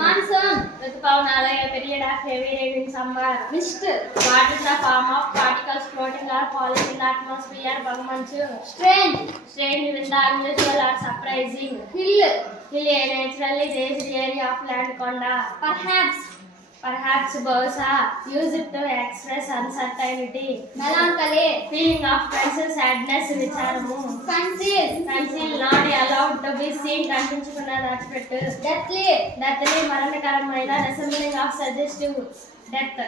Monsoon. ఋతుపవనాలు a period of heavy rain in summer. Mist. What is the form of particles floating or falling in the atmosphere? Bagamanchu. Strange. Strange is the unusual or surprising. Hill. Hill a naturally raised area of land. Konda. Perhaps బహుశా use it to express uncertainty. Melancholy. Feeling of pressure, sadness, విచారము. Conceal not allowed to be seen కనిపించుకున్న దాచిపెట్టు. Deathly మరణకరమైన resembling of suggestive death.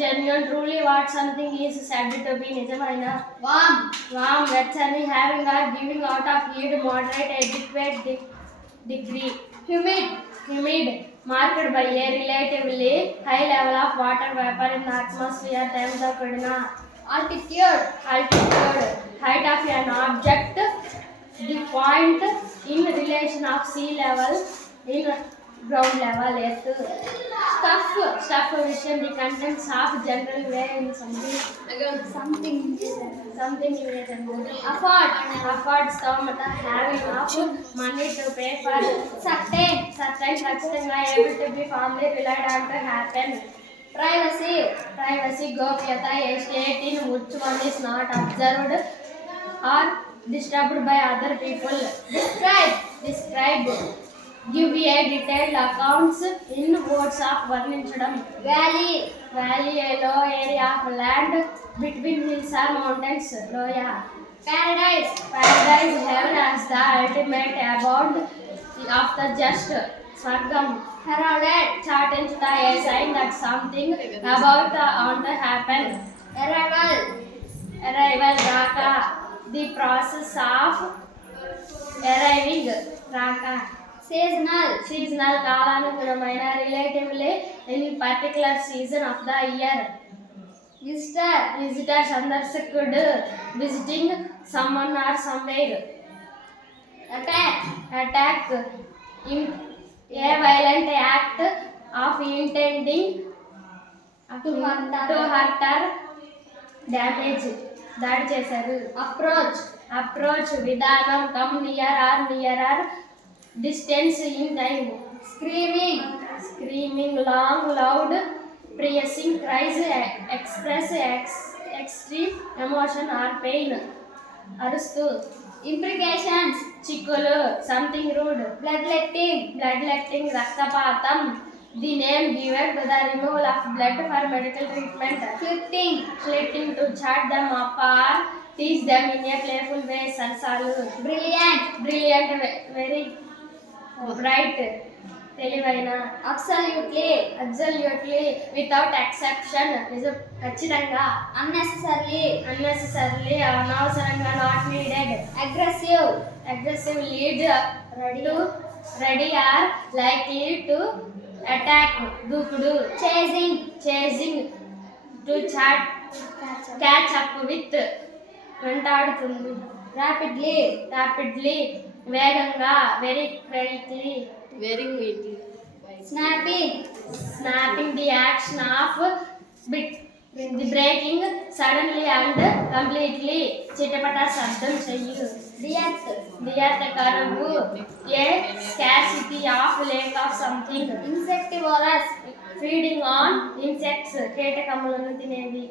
Genuine truly what something is said to be నిజమైన. Warm వెచ్చని having or giving out of heat moderate adequate degree. Humid marked by a relatively high level of water vapor in the atmosphere times of Kodina. Altitude height of an object, the point in relation of sea level in ground level earth. Stuff vision the contents of general way in something related. Afford స్తోమత having of money to pay for certain ఖచ్చితంగా able to be firmly relied on to happen. Privacy గోప్యత a state in which one is not observed or disturbed by other people. Describe give a detailed accounts in words of వర్ణించడం. Valley a low area of land between hills or mountains. లోయ. Paradise heaven as the ultimate abode of the just. స్వర్గం. Heralded చాటించుట a sign that something about on to happen. Arrival రాక the process of arriving రాక. Seasonal కాలానుగుణమైన relatively in particular season of the year. Visitor సందర్శకుడు visiting someone or somewhere. Attack a violent act of intending to hurt or damage. దాడి చేశారు. Approach విధానం come nearer distance in time. Screaming long loud piercing cries express extreme emotion or pain. అరుస్తూ. Implications చిక్కులు something rude. Bloodletting రక్తపాతం the name given to the removal of blood for medical treatment. Slitting to chart them up or teach them in a playful way. Sarasalu. Brilliant very bright తెలివైన. Absolutely without exception ఖచ్చితంగా. Unnecessarily అనవసరంగా not needed. Aggressive lead ready or likely to attack దూకుడు. Chasing to catch up with వెంటాడుతుంది. Rapidly వేగంగా very quickly. Snapping the action of the breaking suddenly and completely. చిటపట శబ్దం చెయ్యు. The earth కరువు a scarcity of lack of something. Insectivorous feeding on insects కీటకములను తినేవి.